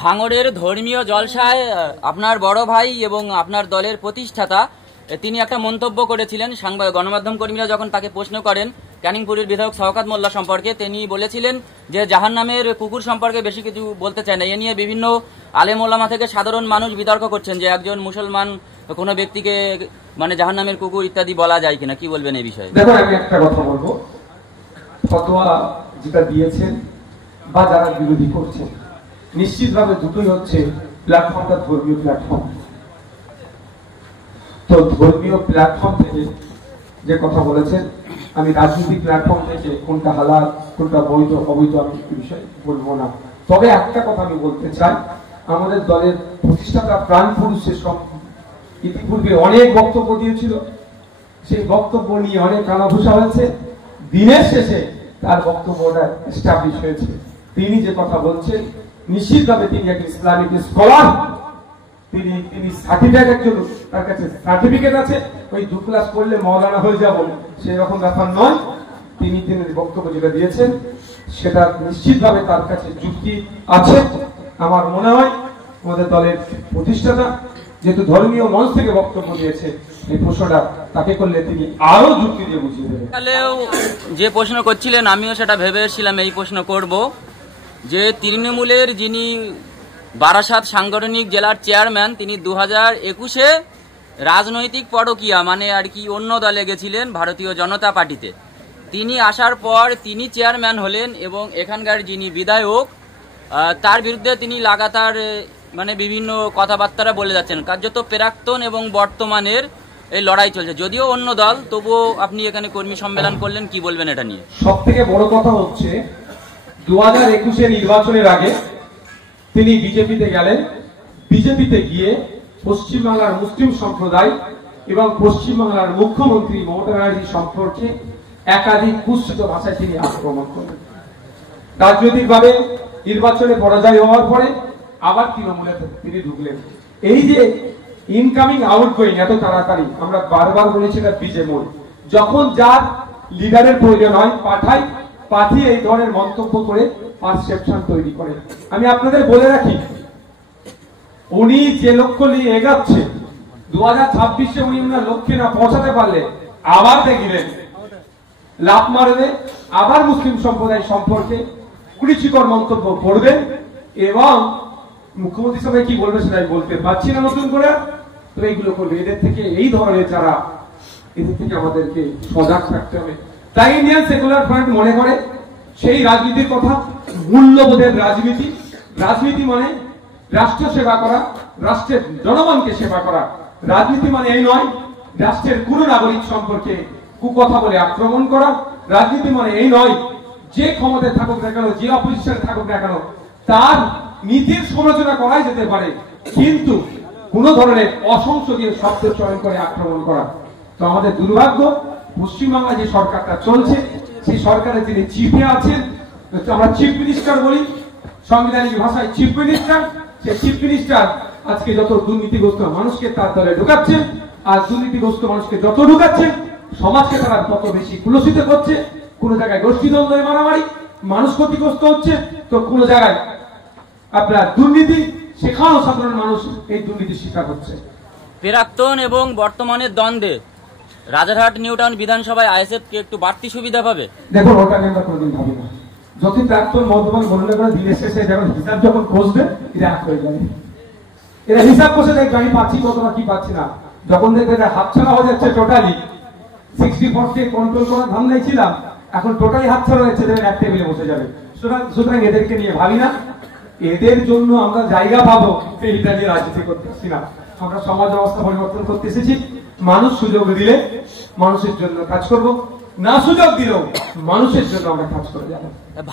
ভাঙড়ের ধর্মীয় জলসায় আপনার বড় ভাই এবং আপনার দলের প্রতিষ্ঠাতা তিনি একটা মন্তব্য করেছিলেন। গণমাধ্যম কর্মীরা যখন তাকে প্রশ্ন করেন ক্যানিংপুরের বিধায়ক শওকত মোল্লা সম্পর্কে, তিনি বলেছিলেন যে জাহান্নামের কুকুর সম্পর্কে বেশি কিছু বলতে চায় না। এ নিয়ে বিভিন্ন আলেম ওলামা থেকে সাধারণ মানুষ বিতর্ক করছেন যে একজন মুসলমান কোনো ব্যক্তিকে মানে জাহান্নামের কুকুর ইত্যাদি বলা যায় কিনা, কি বলবেন এই বিষয়ে? দেখুন, আমি একটা কথা বলবো, ফতোয়া যেটা দিয়েছেন বা যারা বিরোধী করছেন, নিশ্চিতভাবে দুটোই হচ্ছে প্ল্যাটফর্মটা ধর্মীয় প্ল্যাটফর্ম। তো ধর্মীয় প্ল্যাটফর্ম থেকে যে কথা বলেছেন, আমি রাজনৈতিক প্ল্যাটফর্ম থেকে কোনটা হালাল কোনটা বৈধ অবৈধ আমি বিষয় বলবো না। তবে একটা কথা আমি বলতে চাই, আমাদের দলের প্রতিষ্ঠাতা প্রাণ পুরুষের ইতিপূর্বে অনেক বক্তব্য দিয়েছিল, সেই বক্তব্য নিয়ে অনেক কানাঘুষা হয়েছে। দিনের শেষে তার বক্তব্যটা এস্টাবলিশ হয়েছে। তিনি যে কথা বলছেন নিশ্চিতভাবে তিনি একজন ইসলামিক স্কলার, তিনি সার্টিফিকেট, একজন তার কাছে সার্টিফিকেট আছে। ওই 2 ক্লাস পড়লে মাওলানা হয়ে যাব সেই রকম ব্যাপার নয়। তিনি বক্তব্য যেটা দিয়েছেন সেটা নিশ্চিতভাবে তার কাছে যুক্তি আছে। আমার মনে হয় আমাদের দলের প্রতিষ্ঠাতা যেহেতু ধর্মীয় মঞ্চ থেকে বক্তব্য দিয়েছে, এই প্রশ্নটা তাকে করলে তিনি আরো যুক্তি দিয়ে বুঝিয়ে দেবেন। যে প্রশ্ন করছিলেন আমিও সেটা ভেবে এসেছিলাম এই প্রশ্ন করব, যে তৃণমূলের যিনি বারাসাত সাংগঠনিক জেলার চেয়ারম্যান, তিনি 2021-এ রাজনৈতিক পরকীয়া মানে আর কি অন্য দলে গেছিলেন ভারতীয় জনতা পার্টিতে। তিনি আসার পর তিনি চেয়ারম্যান হলেন এবং এখানকার যিনি বিধায়ক তার বিরুদ্ধে তিনি লাগাতার মানে বিভিন্ন কথাবার্তা বলে যাচ্ছেন। কার্যত প্রাক্তন এবং বর্তমানের এই লড়াই চলছে, যদিও অন্য দল, তবুও আপনি এখানে কর্মী সম্মেলন করলেন, কি বলবেন এটা নিয়ে? সব থেকে বড় কথা হচ্ছে 2021-এ নির্বাচনের আগে তিনি বিজেপিতে গেলেন। বিজেপিতে গিয়ে পশ্চিমবাংলার মুসলিম সম্প্রদায় এবং পশ্চিমবাংলার মুখ্যমন্ত্রী মমতা ব্যানার্জি সম্পর্কে একাধিক কুৎসিত ভাষায় তিনি আক্রমণ করলেন। রাজনৈতিকভাবে নির্বাচনে পরাজয় হওয়ার পরে আবার তৃণমূলে তিনি ঢুকলেন। এই যে ইনকামিং আউটগোয়িং এত তাড়াতাড়ি, আমরা বারবার বলেছি না বিজেমূল, যখন যার লিডারের প্রয়োজন হয় পাঠিয়ে এই ধরনের মন্তব্য করে পারসেপশন তৈরি করে। আমি আপনাদের বলে রাখি, উনি যে লক্ষ্য নিয়ে এগাচ্ছে 2026-এ উনি ওনার লক্ষ্যে না পৌঁছাতে পারলে আবার দেখবেন লাফ মারবে, আবার মুসলিম সম্প্রদায় সম্পর্কে কুরুচিকর মন্তব্য করবেন এবং মুখ্যমন্ত্রী সবাই কি বলবে সেটা আমি বলতে পারছি না নতুন করে, তো এইগুলো করবে। এদের থেকে এই ধরনের যারা, এদের থেকে আমাদেরকে সজাগ থাকতে হবে। তাই ইন্ডিয়ান সেকুলার ফ্রন্ট মনে করে সেই রাজনীতির কথা, মূল্যবোধের রাজনীতি। রাজনীতি মানে রাষ্ট্র সেবা করা, রাষ্ট্রের জনগণকে সেবা করা। রাজনীতি মানে এই নয় রাষ্ট্রের কোন নাগরিক সম্পর্কে কুকথা বলে আক্রমণ করা। রাজনীতি মানে এই নয় যে ক্ষমতায় থাকুক না কেন, যে অপোজিশনে থাকুক না কেন, তার নীতির সমালোচনা করাই যেতে পারে, কিন্তু কোন ধরনের অসংসদীয় শব্দ চয়ন করে আক্রমণ করা। তো আমাদের দুর্ভাগ্য, পশ্চিমবাংলায় যে সরকারটা চলছে সেই সরকারে যিনি চিফে আছেন, আমরা চিফ মিনিস্টার বলি সাংবিধানিক ভাষায়, চিফ মিনিস্টার, সেই চিফ মিনিস্টার আজকে যত দুর্নীতিগ্রস্ত মানুষকে তার দলে ঢুকাচ্ছে, আর দুর্নীতিগ্রস্ত মানুষকে যত ঢুকাচ্ছে সমাজকে তারা তত বেশি কুলসিত করছে। কোন জায়গায় গোষ্ঠীদ্বন্দ্ব মারামারি, মানুষ ক্ষতিগ্রস্ত হচ্ছে, তো কোন জায়গায় আপনার দুর্নীতি, সেখানেও সাধারণ মানুষ এই দুর্নীতির শিকার হচ্ছে। প্রাক্তন এবং বর্তমানের দ্বন্দ্বে রাজারহাট নিউটাউন বিধানসভায় আইএসএফ কে একটু বাড়তি সুবিধা পাবে? দেখুন, ওটা আমরা কোনোদিন ভাবি না। যদি প্রাক্তন বর্তমান বললে করে দিনের শেষে যখন হিসাব যখন কষবে এরা এক হয়ে যাবে। এরা হিসাব কষে দেখবে আমি পাচ্ছি কত না কি পাচ্ছি না। যখন দেখবে এটা হাতছাড়া হয়ে যাচ্ছে, টোটালি 60-40 কন্ট্রোল করার ধান্দায় ছিলাম, এখন টোটালি হাতছাড়া হয়েছে, দেখবেন এক টেবিলে বসে যাবে। সুতরাং এদেরকে নিয়ে ভাবি না, এদের জন্য আমরা জায়গা পাবো এইটা নিয়ে রাজনীতি করতেছি না। আমরা সমাজ ব্যবস্থা পরিবর্তন করতে এসেছি। মানুষ সুযোগ দিলে মানুষের জন্য কাজ করব, না সুযোগ দিলেও মানুষের জন্য আমরা কাজ করে যাব।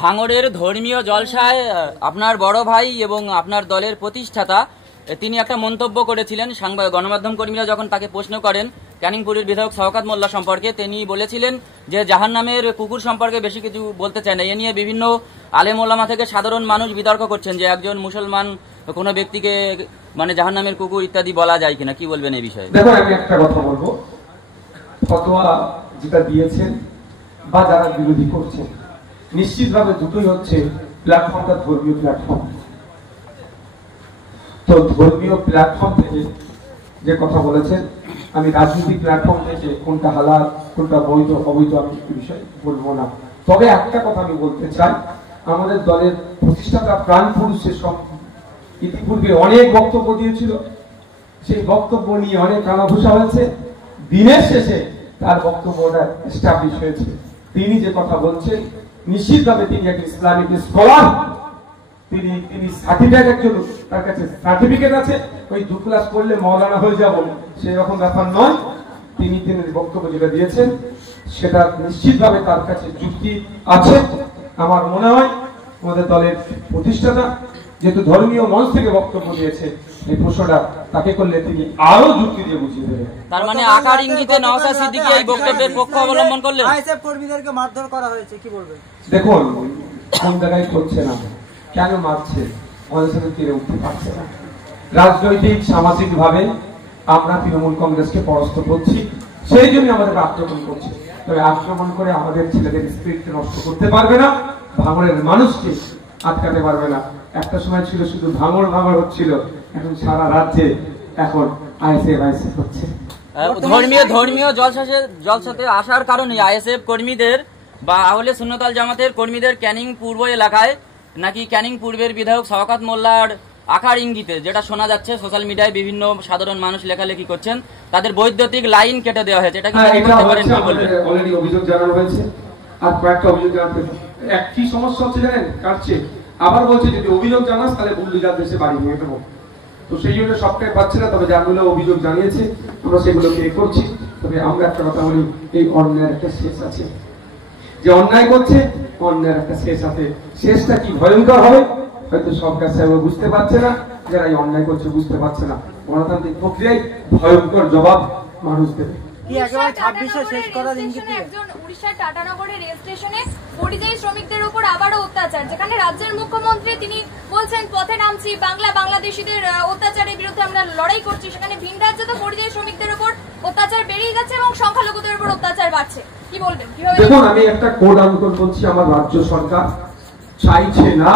ভাঙড়ের ধর্মীয় জলসায় আপনার বড় ভাই এবং আপনার দলের প্রতিষ্ঠাতা তিনি একটা মন্তব্য করেছিলেন। গণমাধ্যম কর্মীরা যখন তাকে প্রশ্ন করেন ক্যানিংপুরের বিধায়ক শওকত মোল্লা সম্পর্কে, তিনি বলেছিলেন যে জাহান্নামের কুকুর সম্পর্কে বেশি কিছু বলতে চায় না। এ নিয়ে বিভিন্ন আলেম ওলামা থেকে সাধারণ মানুষ বিতর্ক করছেন যে একজন মুসলমান কোনো ব্যক্তিকে মানে জাহান্নামের কুকুর ইত্যাদি বলা যায় কিনা, কি বলবেন এই বিষয়ে? দেখুন, আমি একটা কথা বলবো, ফতোয়া যেটা দিয়েছেন বা যারা বিরোধী করছেন, নিশ্চিতভাবে দুটোই হচ্ছে প্ল্যাটফর্মটা ধর্মীয় প্ল্যাটফর্ম। তো ধর্মীয় প্ল্যাটফর্ম থেকে যে কথা বলেছেন, আমি রাজনৈতিক প্ল্যাটফর্ম থেকে কোনটা হালাল কোনটা বৈধ অবৈধ আমি বিষয় বলবো না। তবে একটা কথা আমি বলতে চাই, আমাদের দলের প্রতিষ্ঠাতা প্রাণ পুরুষের সব ইতিপূর্বে অনেক বক্তব্য দিয়েছিল, সেই বক্তব্য নিয়ে অনেক কানাঘুষা হয়েছে। দিনের শেষে তার বক্তব্যটা এস্টাবলিশ হয়েছে। তিনি যে কথা বলছেন নিশ্চিতভাবে তিনি এক ইসলামিক স্কলার, তিনি সার্টিফিকেট, একজন তার কাছে সার্টিফিকেট আছে, ওই 2 ক্লাস করলে মওলানা হয়ে যাব সেই রকম ব্যাপার নয়। তিনি বক্তব্য যেটা দিয়েছেন সেটা নিশ্চিতভাবে তার কাছে যুক্তি আছে। আমার মনে হয় আমাদের দলের প্রতিষ্ঠাতা যেহেতু ধর্মীয় মঞ্চ থেকে বক্তব্য দিয়েছে, এই প্রশ্নটা তাকে করলে তিনি আরো যুক্তি দিয়ে বুঝিয়ে দেবেন। তার মানে আকার ইঙ্গিতে নওশাদ সিদ্দিকী এই বক্তব্যের পক্ষ অবলম্বন করলেন। আইএসএফ কর্মীদেরকে মারধর করা হয়েছে, কি বলবেন? দেখুন কোন জায়গায় করছে না, কেন মারছে, আমাদের সাথে তীরে উঠতে পারছে না। রাজনৈতিক সামাজিক ভাবে আমরা তৃণমূল কংগ্রেসকে পরাস্ত করছি, সেই জন্য আমাদের আক্রমণ করছে। তবে আক্রমণ করে আমাদের ছেলেদের স্পিরিটকে নষ্ট করতে পারবে না, ভাঙড়ের মানুষকে আটকাতে পারবে না। একটা সময় ছিল শুধু ভাঙড় হচ্ছিল, এখন সারা রাজ্যে এখন আইএসএফ হচ্ছে। ধর্মীয় জলসাতে আসার কারণে আইএসএফ কর্মীদের বা আহলে সুন্নাত আল জামাতের কর্মীদের ক্যানিং পূর্ব এলাকায় নাকি ক্যানিং পূর্বের বিধায়ক শওকত মোল্লার আকার ইঙ্গিতে, যেটা শোনা যাচ্ছে সোশ্যাল মিডিয়ায় বিভিন্ন সাধারণ মানুষ লেখালেখি করছেন, তাদের বৈদ্যুতিক লাইন কেটে দেওয়া হয়েছে। এটা কি অলরেডি অভিযোগ জানানো হয়েছে, আর কয়েকটা অভিযোগ জানাতে একই সমস্যা হচ্ছে জানেন, কাটছে আবার বলছে যদি অভিযোগ জানাস তাহলে বুলডোজার দেশে বাড়ি নিয়ে দেবো। তো সেই জন্য সবটাই পাচ্ছে না, তবে যাগুলো অভিযোগ জানিয়েছে আমরা সেগুলোকে করছি। তবে আমরা একটা কথা বলি, এই অন্যায়ের একটা শেষ আছে। যে অন্যায় করছে অন্যায়ের একটা শেষ আছে, শেষটা কি ভয়ঙ্কর হবে হয়তো সরকার সাহেব বুঝতে পারছে না, যারা এই অন্যায় করছে বুঝতে পারছে না। গণতান্ত্রিক প্রক্রিয়ায় ভয়ঙ্কর জবাব মানুষ দেবে। উড়িষ্যার টাটানগরের রেল স্টেশনে পরিযায়ী শ্রমিকদের উপর আবারও অত্যাচার, যেখানে রাজ্যের মুখ্যমন্ত্রী তিনি বলছেন পথে নামছি, বাংলাদেশিদের অত্যাচারের বিরুদ্ধে আমরা লড়াই করছি, সেখানে ভিন রাজ্যে তো পরিযায়ী শ্রমিকদের উপর অত্যাচার বেড়েই যাচ্ছে এবং সংখ্যালঘুদের উপর অত্যাচার বাড়ছে। কি বলবেন? দেখুন আমি একটা কোড আন্দোলন করছি, আমার রাজ্য সরকার চাইছে না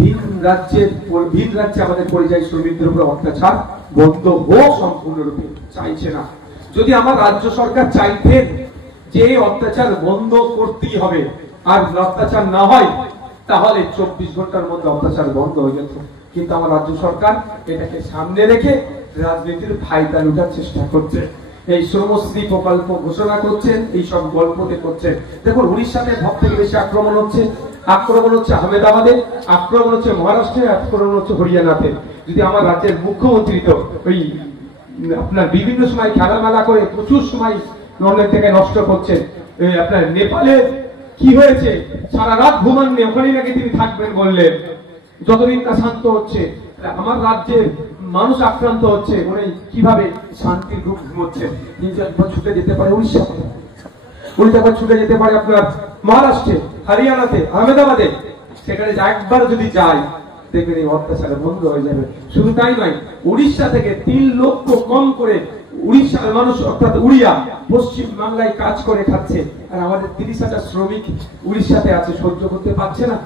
ভিন রাজ্যে আমাদের পরিযায়ী শ্রমিকদের উপর অত্যাচার বন্ধ হোক, সম্পূর্ণরূপে চাইছে না। যদি আমার রাজ্য সরকার চাইতেন যে অত্যাচার বন্ধ করতেই হবে আর অত্যাচার না হয় তাহলে 24 ঘন্টার মধ্যে অত্যাচার বন্ধ হয়ে যেত, কিন্তু আমার রাজ্য সরকার এটাকে সামনে রেখে রাজনীতির ফায়দা লুটার চেষ্টা করছে। এই শ্রমশ্রী প্রকল্প ঘোষণা করছেন, এই সব গল্পতে করছেন। দেখুন উড়িষ্যাতে সব থেকে বেশি আক্রমণ হচ্ছে আহমেদাবাদে, আক্রমণ হচ্ছে মহারাষ্ট্রে, আক্রমণ হচ্ছে হরিয়ানাতে। যদি আমার রাজ্যের মুখ্যমন্ত্রী তো ওই আপনার বিভিন্ন সময় খেলামেলা করে প্রচুর সময় নর্মের থেকে নষ্ট করছেন। আপনার নেপালে কি হয়েছে, সারা রাত ঘুমাননি, ওখানেই নাকি তিনি থাকবেন বললেন, যতদিন না শান্ত হচ্ছে। আমার রাজ্যের মানুষ আক্রান্ত হচ্ছে, মানে কিভাবে শান্তির ঘুম ঘুমোচ্ছে। একবার ছুটে যেতে পারে উড়িষ্যাতে, একবার ছুটে যেতে পারে আপনার মহারাষ্ট্রে, হরিয়ানাতে, আহমেদাবাদে, সেখানে একবার যদি যায় দেখবেন এই অত্যাচার বন্ধ হয়ে যাবে। শুধু তাই নয়, উড়িষ্যা থেকে 3 লক্ষ কম করে উড়িষ্যার মানুষ অর্থাৎ উড়িয়া পশ্চিম বাংলায় কাজ করে খাচ্ছে, আর আমাদের 30,000 শ্রমিক উড়িষ্যাতে আছে, সহ্য করতে পারছে না।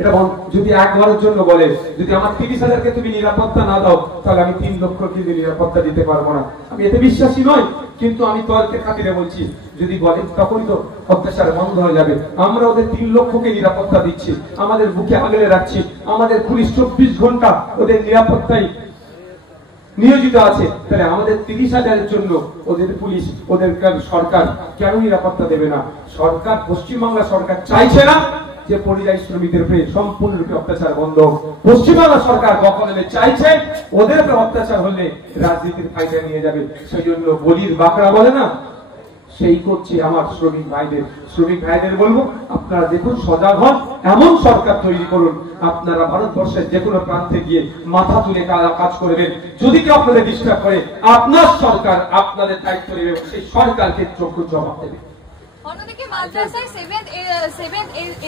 এটা যদি একবারের জন্য বলে যদি আমার 30,000কে তুমি নিরাপত্তা না দাও তাহলে আমি 3 লক্ষ কিন্তু নিরাপত্তা দিতে পারবো না, আমি এতে বিশ্বাসী নয়। কিন্তু আমি তর্কের খাতিরে বলছি, যদি বলে তখনই তো অত্যাচার বন্ধ হয়ে যাবে। আমরা ওদের 3 লক্ষকে নিরাপত্তা দিচ্ছি, আমাদের বুকে আগলে রাখছি, আমাদের পুলিশ 24 ঘন্টা ওদের নিরাপত্তায় নিয়োজিত আছে, তাহলে আমাদের 30,000-এর জন্য ওদের পুলিশ, ওদের সরকার কেন নিরাপত্তা দেবে না? সরকার, পশ্চিমবাংলা সরকার চাইছে না যে পরিযায়ী শ্রমিকদের উপরে সম্পূর্ণরূপে অত্যাচার বন্ধ। পশ্চিমবাংলা সরকার বকলমে চাইছে ওদের উপরে অত্যাচার হলে রাজনীতির ফায়দা নিয়ে যাবে, সেই জন্য বলির বাকরা বলে না, সেই করছে আমার শ্রমিক ভাইদের বলবো আপনারা দেখুন, সজাগ হন, এমন সরকার তৈরি করুন আপনারা ভারতবর্ষের যে কোনো প্রান্তে গিয়ে মাথা তুলে কাজ করবেন। যদি কেউ আপনাদের ডিস্টার্ব করে আপনার সরকার আপনাদের দায়িত্ব নেবে, সেই সরকারকে যোগ্য জবাব দেবে। অন্যদিকে মাদ্রাসায় 7th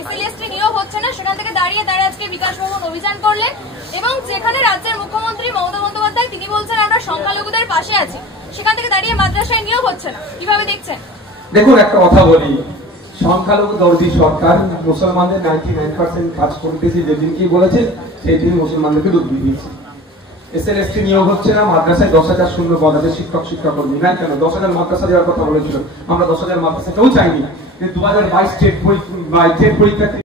এসএলএসটি নিয়োগ হচ্ছে না, সেখান থেকে দাঁড়িয়ে আজকে বিকাশ ভবন অভিযান করলেন এবং যেখানে রাজ্যের মুখ্যমন্ত্রী মমতা বন্দ্যোপাধ্যায় তিনি বলছেন আমরা সংখ্যালঘুদের পাশে আছি, সেখান থেকে দাঁড়িয়ে মাদ্রাসায় নিয়োগ হচ্ছে না, কিভাবে দেখছেন? দেখুন একটা কথা বলি, সংখ্যালঘু দর্জি সরকার মুসলমানদের 99% কাজ করতেছে, যেদিন কি বলেছে সেই দিন মুসলমানদেরকে ডুবিয়ে দিয়েছে। SLST নিয়োগ হচ্ছে না, মাদ্রাসায় 10,000 শূন্য পদ আছে শিক্ষক শিক্ষাকর্মী নাই কেন? 10,000 মাদ্রাসা দেওয়ার কথা বলেছিল, আমরা 10,000 মাদ্রাসা কেউ চাইনি। 2022 টেট পরীক্ষা